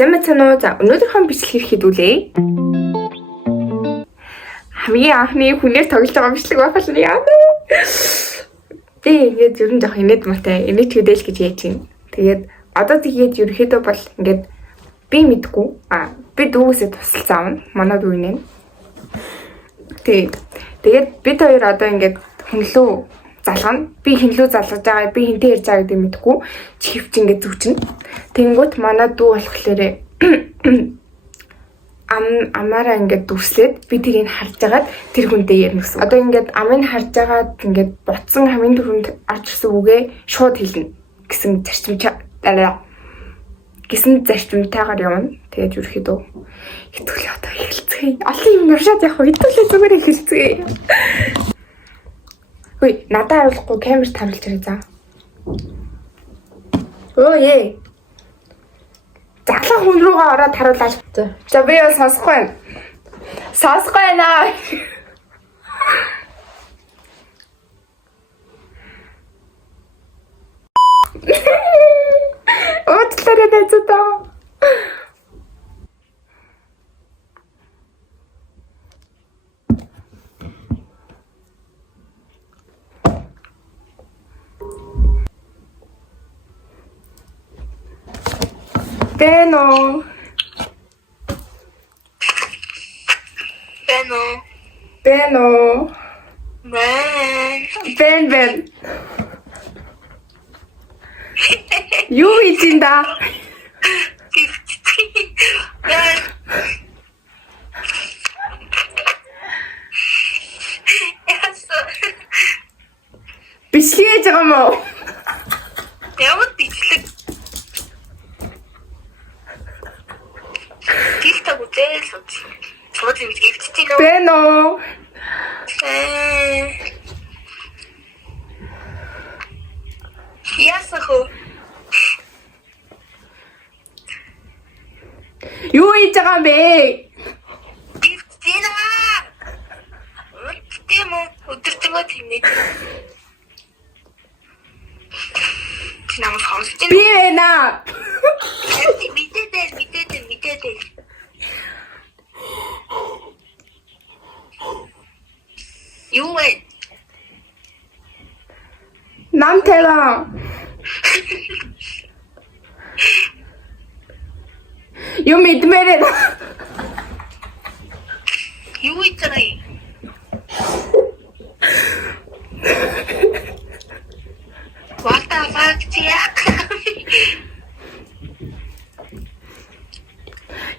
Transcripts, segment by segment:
Сайн байна уу? За өнөөдрийнхөө бичлэгийг хийдүүлээ. Хамгийн анхны хүнээр тоглож байгаа бичлэг байх нь яа. Би ингээд ер нь жоох инээд матай инээд хөдөл гэж яаж юм. Тэгээд одоо тэгээд ерөөхдөө бол ингээд би мэдгүй. Би дүүсээ тусалсан аав. Манай дүү нэ. Тэгээд бид хоёр одоо ингээд хүнлүү залгана. Би хинлүү залгаж байгаа, би хинтээ ярьж байгаа гэдэг мэдгүй. Чихвч ингээд зүвчнэ. Тэнгүүт манай дүү болохоор амаараа ингээд дүрслээд би тэрийг харж агаад тэр хүнтэй ярина гэсэн. Одоо ингээд амыг харж агаад ингээд ботсон хамгийн түрүүнд орж ирсэн үгээ шууд хэлнэ гэсэн зарчимтайгаар явна. Тэгээд ерөөхдөө хитгүүлээ одоо эхэлцгээе. Олон юм уршаад явах хитгүүлээ зүгээр эхэлцгээе. Хөөе, надад харуулахгүй камерт харуулж ирээ за. Өөе. Заглан хүн рүүгээ ороод харуулаач. За би яа сонсохгүй байна. Сонсохгүй байна. Ootlere дэцэдээ. Beno. Ben. Юу хийж ин да? Бичлэгээж байгаа мó? Яваад бичлэг. Тилтаг үдэл үз. Чод юм гівчтэй нөө. Бено. Ясахо. Юу хийж байгаа юм бэ? Гівчтэй наа. Өдөртөө тэмээ. Намайг сонсож байна. Би байна. Мэдээдээ. Юу вэ? Нам тэла. Юу мэдмээрээ. Юу хийж байгаа юм? What the fuck, Jack?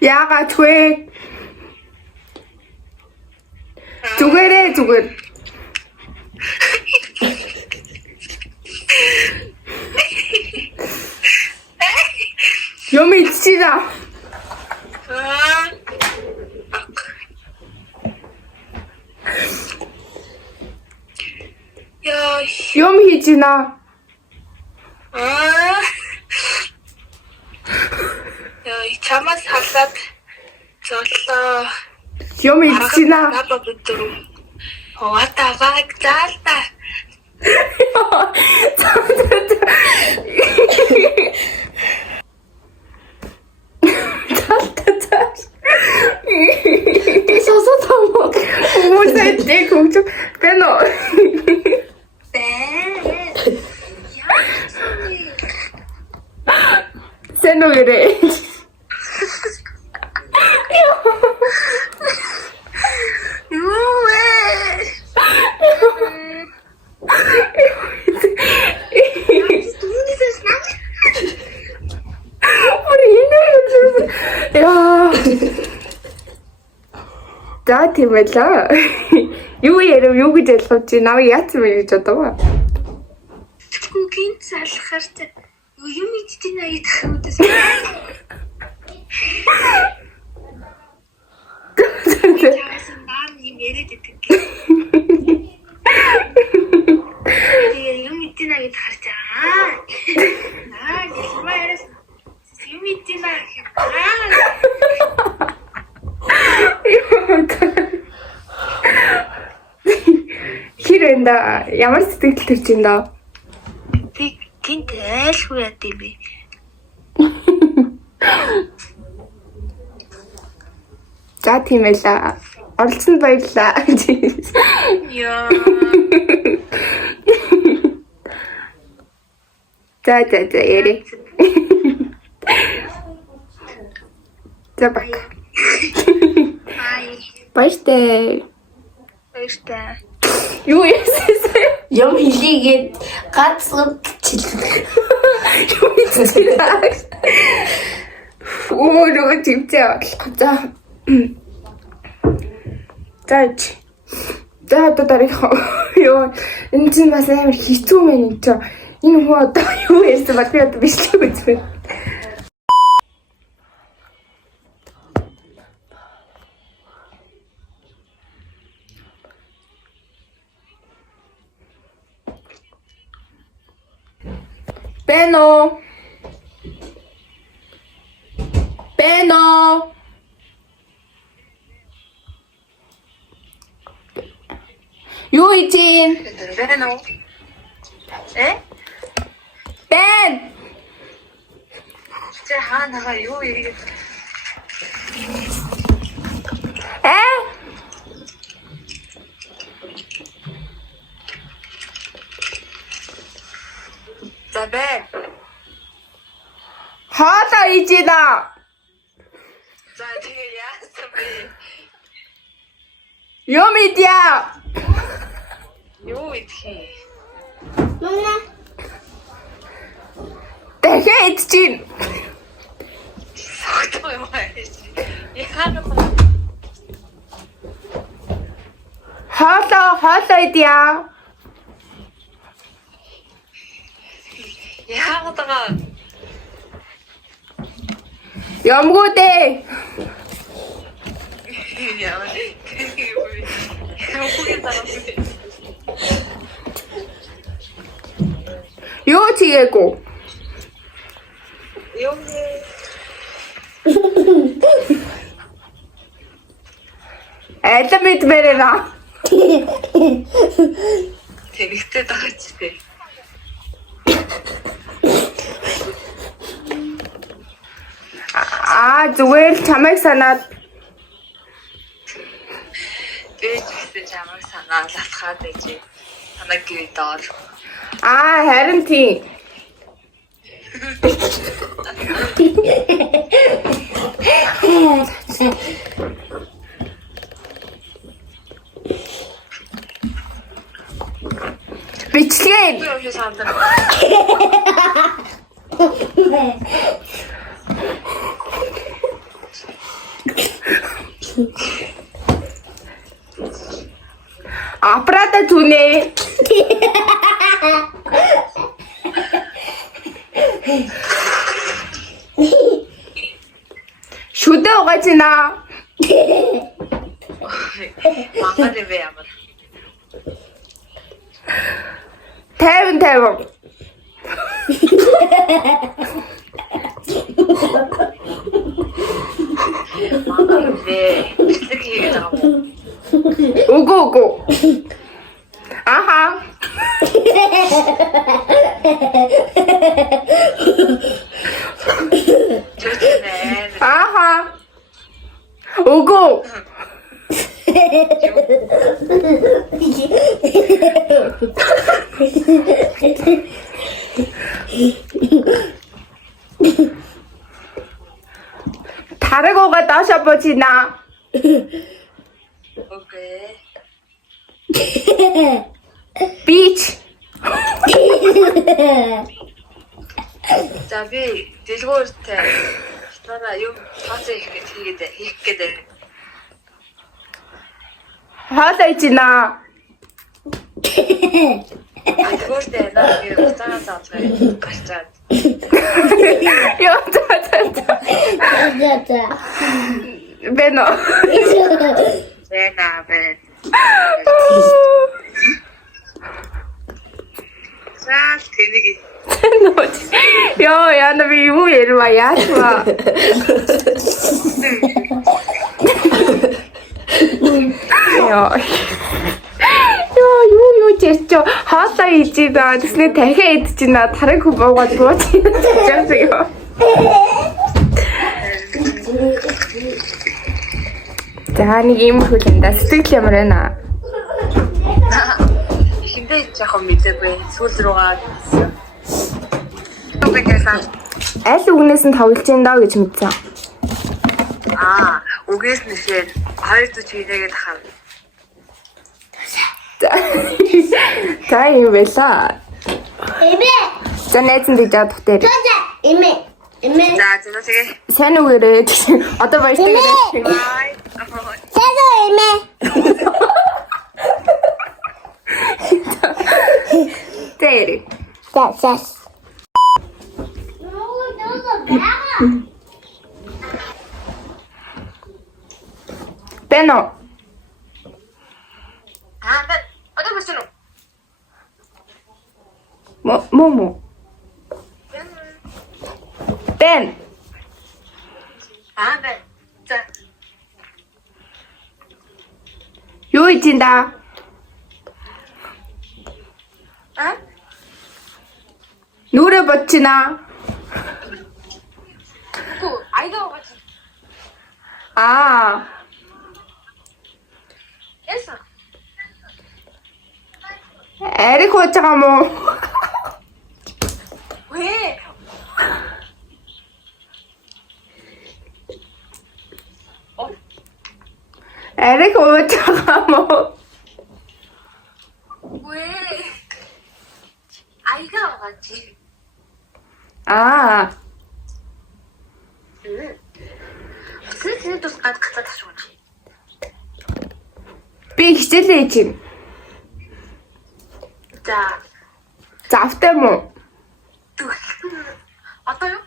Яагаад вэ? Зүгээр. Юм ичина. Юм хийжина. Чамаас халаад золлоо. Юм ичина. What the fuck, заалта. Сосотоо. Мөсөд дэхүүч. Бено. Сэнүүрэ. За тийм байлаа. Юу ярив юу гэж ялгаж чи наваа яатсан бэ гэж бодоо. Гүгин залхаар юм идэх нэ дахиудаас. Нaan юм яриад идэг. Юм идэх нэ гэж харж байгаа. Ялмаарс юм идэх нэ. Хэр энэ ямар сэтгэл төрж ин доо? Би гинт айлгүй яд юм бэ? За тийм байла. Оролцсонд баярлалаа. Яа. За яри. За бак. Бай. Баяртай. Баяртай. Юу яасан? Юм хэлийгээд гацчихлээ. Юу яасан? Оо нөгөө тэмцээ бодлоо. За. Заач. За одоо дарих. Йоо, энэ чинь бас амар хэцүү мэн энэ чинь. Энэ хүн одоо юу ярьсан ба би одоо бичлэг үзмээ. Бено. Юу ийм? Бэн үү? Бэн. Чи хаанаа юу ирээд За бэн. Хаалаа ижина. За тэгээ яасан бэ? Юм идя. Юу идэх Мана. Дахиад идчихин. Согтой юм аа. Яхаа Хаалаа идя. яагаад байгаа? Ямгуу дээ. Яа. Юу тийгээгүй. Юм. Алам идмээрээ. Тэгэгтэй байгаа ч тийм. Зүгээр л чамайг санаад Бэж чамайг санаа латхаад байж. Танаг гээ доор. харин тийм. Бичлэг. Юу санаа. Апрата түнэ. Шүдэ угаачина. Мангад вэ ямар. 50. Мангад вэ. Бичлэг хийгээд байгаа юм. Үгүй. Аха. Чүтнэ. Аха. Үгүй. Тарагууга доошо буужина. Окей. Бич. За би дэлгүүртэй. Танаа юм тооцоо хийх гэдэг. Хаалаа ичина. Дэлгүүртэй наа би утаа заацгаа гарчаад. Ёо за. Бено. Зэна бэ. Заа тэнийг Ёо яна би юу ярива яашва. Юу чирчо хаалаа ичida тэснэ дахиад идчихна тараг буугаад буучихсан ёо. За нэг юм хүлэнда сэтгэл ямар байна? Ихэндээ жоохон мэдээгүй. Сүүл рүүгээ гэсэн. Үгээс Аль үгнээс нь тоглож ин даа гэж мэдсэн. үгээс нэшээр 240 хийнэгээд хаа. За юм байла. Эмээ. За найз нь дижаа тухтэр. Эмээ. Эмээ. За тэгээ. Сайн үгээрээ. Одоо баяртай. Бай. Сэдо эмээ. Тэри. Сэс. Бэно. 어디 보시노? Момо. Бэн. 네. 자, Юу хийж ин да? Нүрэ бодчихна. 아이가 와가지고. 했어. Арик хууж байгаа мó? 왜? Арик хууж байгаа мó? 왜? 아이가 와가지고. 응. 슬슬 또 갖다 다시 오지. Би хичээлээ чинь. 자, Завтай мó? 또. 어떠요?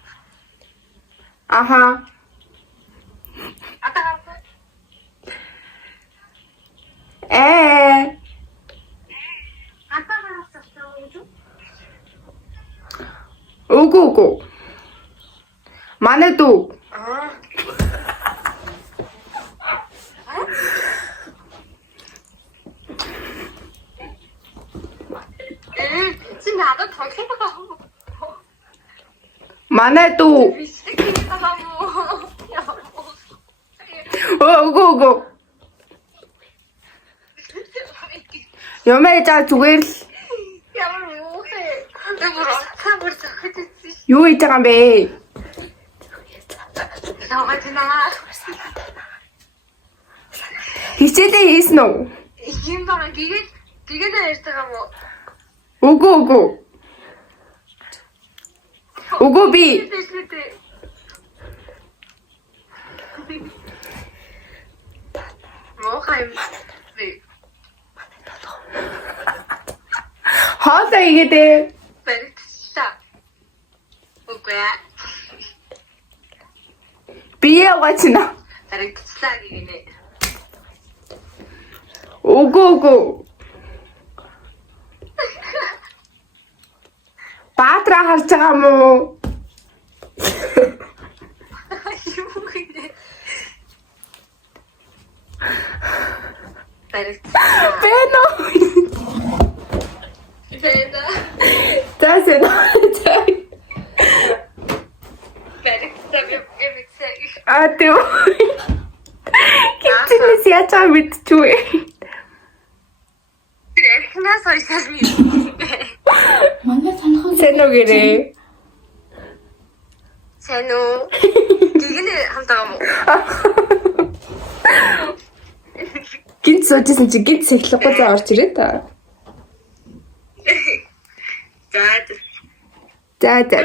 Аха. 아까 가고. 아까 갔었어. Үгүй. Манай дүү. 지금 나도 더 해봐가고. Манай дүү. 미스키다가고. Үгүй. Ямаа за зүгээр л 야물 뭐해? 왜 물어? 사물 작겠지. юу хийж байгаа юм бэ? 나가 지나. Хичээлээ хийсэн үү? 이긴방은 기계대 했다가 뭐. Үгүй. Үгүй би. 했을 때. 뭐가 네. Хоолоо игээд 진짜. 뭐야? бие угаачна. 나를 기싸기네. Үгүй. Баатра харж байгаа мó? 이거네. 나를 Бэно. 기싸기다. Заасэн. 나를 기싸기. Тэв. Кичнэс яаж байгаа мэдчихвэ. 그래, 흔해서 있었니? Манай танах Сайн үгээрээ. 제노. 기계네 한다가 뭐. Гинт суужсэн чи гинт сэхлэхгүй заа орч ирээ та. 자, За.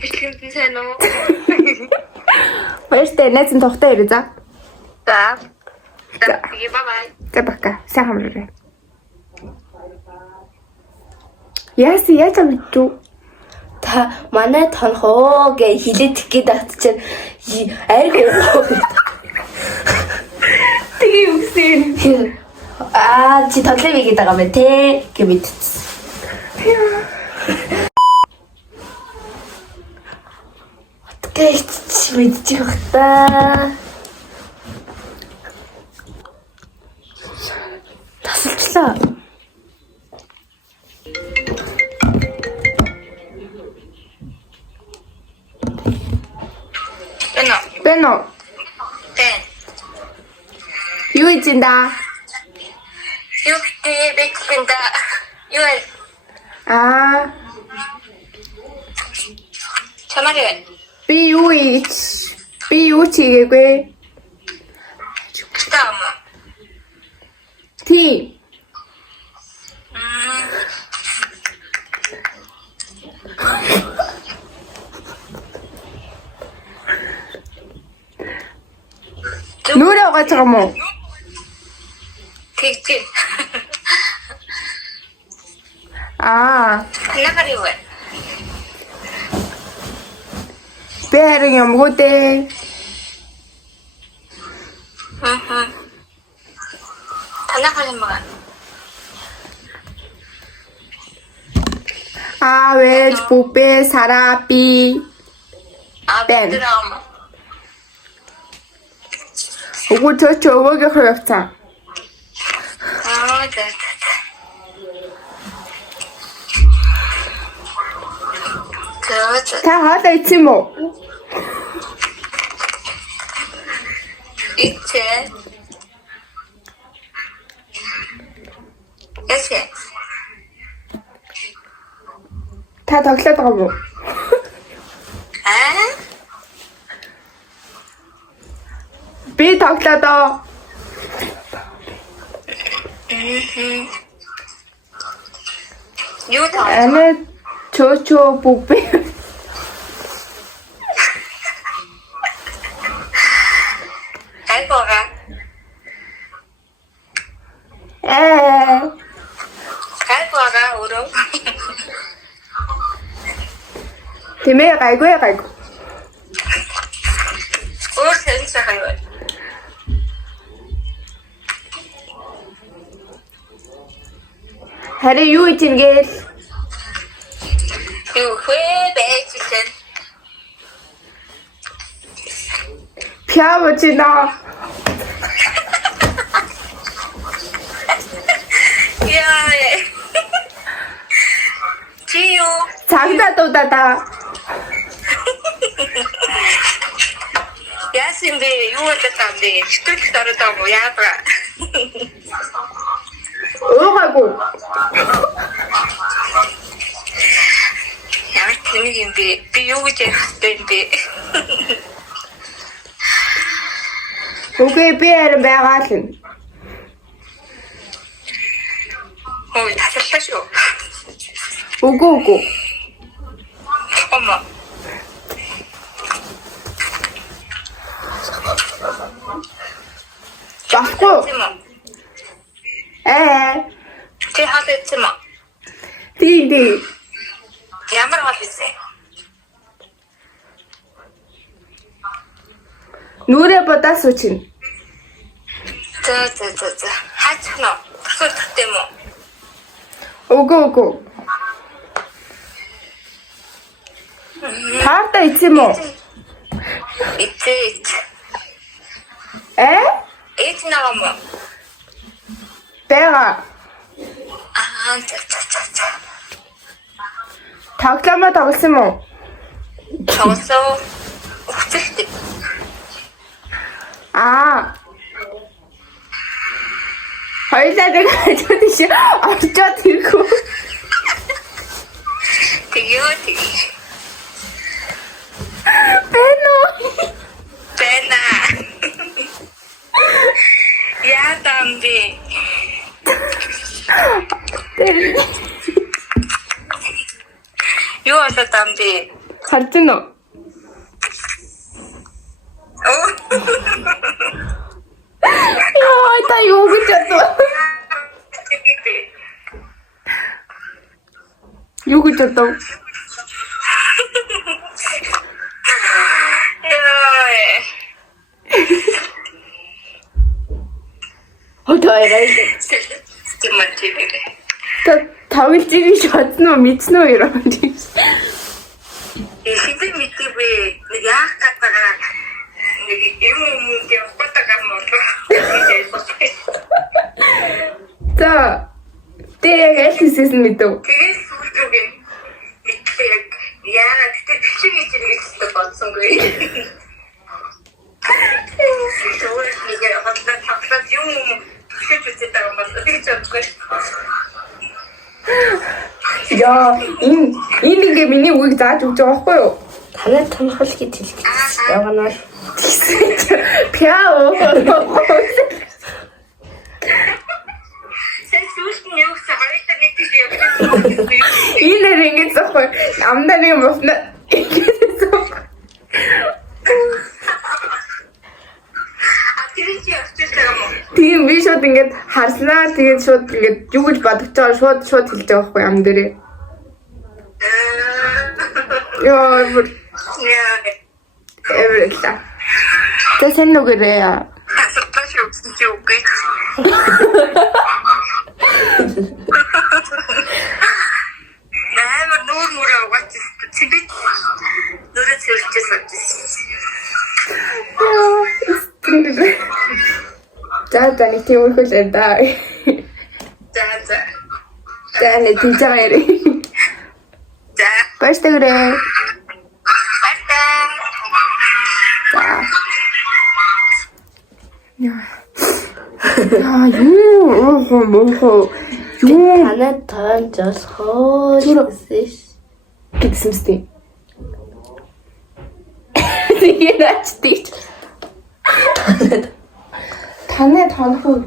비슷한 제노. Баяртай найз нь тухтай ирээ за. 자, 이게 바이바이. За бака. Сайн хамраарай. Яаж мэдв? та манай танхоо гэж хилээд гээд багт чинь ариг Тэгээ үгсэн. чи тоглоом игээд байгаа мэ те гэж мэдсэн. Отгийч мэдчих бах та. Тасалчлаа. Бэно. Бэно. Бэн. Юу ийзэнда? Юу гэдэг бэкэнда. Юу вэ? Аа. Чамаарэ. Би юу чигээгүй. Таама. Ти. Нүрэ гаж байгаа мó? Тэгчээ. Аа. Нагаар юу вэ? Би харин юмгүй дээ. Танахаар юм байна. Вэж бупе сарапи. Бэн. Драма. Угу төч өвөөгөө явцаа. За. За. Та хаалаа ицсэн юм уу? Ичээ. Ясэ. Та тоглоод байгаа юм уу? Би тоглоод. Юу таа? Ане чочо бупе. Айгоога. Айгоога өрөө. Тэмээ гайгүй. Өөр сэнсэ хайваа. Харин юу ичингээл Юу байж. пявчина. Яа. Чиё. Цагтаа дуудаа. Яасан бэ? Юу болоо бэ? Сэтгэл дөрөдөө муу яабра. Уугаагүй. Ямар тэнэг юм бэ? Би юу гэж ярих вэ юм бэ? Окей, би харин байгаа л юм. Ой, тасаллаа шүү. Үгүй. Омо. Баггүй. Тэ хаадаг юм. Тий. Ямар хол вэ? Нүрэ бодас үчин. За. Хаачих нь. Тасалдах юм уу? Үгүй. Таата ицсэн юм уу? Итээ. Эт наам. Бага. За. Тоглоомоо тоглосон юм уу? Тоглосоо. Ухчихтэй. Хоёлаа гэж тийш орчоод ирэх үү? Тэгё. Бэна. Яадамби. Юу болоо дамби? Харж гэнэ үү? Яа, та юу гэж бодов? Юу гэж бодов? Хөөе. Та тоглож ирэх шатна уу, мэдсэн үү юу? Хинтэ мэдгүй нэг яах гэдэг нэг юм юм батаг юм уу? За. Тэгээд хэлсэн мэдв. Тэгээд сүүлдээ мэдээ яагаад тэр бичиг хийж ирэх бодсонгүй. Тэгвэл нэг хатна тавлаад юм чадгүй. Яа, энэ ингээ миний үгийг зааж өгч байгаа байхгүй юу? Танай тонхол гэж хэлэх гэж яваа нь. Пяо. Sen süßen yok sa harita нэг тийш явж. Энэ нэр ингэ захгүй. Амдаа нэг муфна. Тэр чи явчихсан юм уу? Тийм би шууд ингэж харснаа тэгээд шууд ингэж юу гэж бодож байгаа шууд хэлж байгаа байхгүй ам дээрээ. Яа, Яа. эврэла. Тэсэн нүгэрээ. Асууж явсан чи үгүй. Амар нүүр мөрөө угааж чи би нүрээ цэвэрчээсэн. За нэг тийм үргэлжлэн да. За. За нэг тийм жагаар. За. Баштагрээ. Юу. Танай тоон жол хоолсон. Гисэмстэй. Тэгээд ачтыг. Танай тонхоо.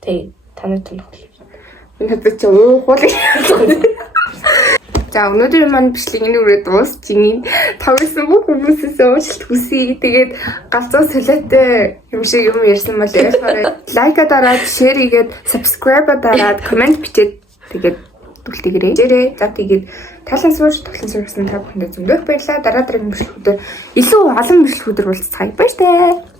Танай тонхол. Ингээд чи уух. За өнөөдөр маань бичлэгийн үрээ дуусчихин. Тавьсан бүх хүмүүсээс уучлалт хүсье. Тэгээд галзуу солиотой юм шиг юм ярьсан бол лайка дараад, шеэр хийгээд, subscribe дараад, комент бичээд тэгээд түлхэгээрэй. За тэгээд талан сууж, тоглон суурсан та бүхэндээ зөндөх баярлалаа. Дараа дараагийн бичлэгүүдээр илүү олон бичлэгүүдээр уулзцгаая. Баяр таа.